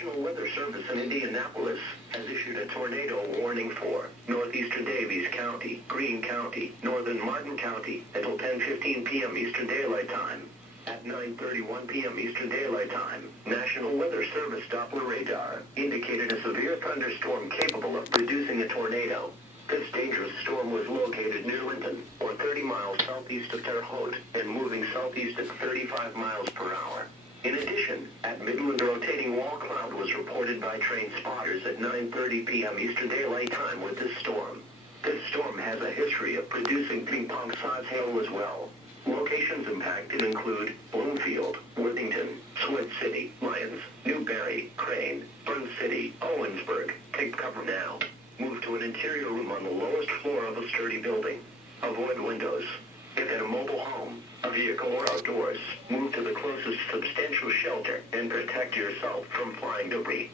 National Weather Service in Indianapolis has issued a tornado warning for northeastern Davies County, Greene County, northern Martin County until 10:15 p.m. Eastern Daylight Time. At 9:31 p.m. Eastern Daylight Time, National Weather Service Doppler radar indicated a severe thunderstorm capable of producing a tornado. This dangerous storm was located near Linton, or 30 miles southeast of Terre Haute, and moving southeast at 35 miles per hour. In addition, at Midland, a rotating wall cloud was reported by train spotters at 9:30 p.m. Eastern Daylight Time with this storm. This storm has a history of producing ping-pong-sized hail as well. Locations impacted include Bloomfield, Worthington, Swift City, Lyons, Newberry, Crane, Burn City, Owensburg. Take cover now. Move to an interior room on the lowest floor of a sturdy building. Avoid windows. If in a mobile home, a vehicle, or outdoors, move to the closest substantial shelter and protect yourself from flying debris.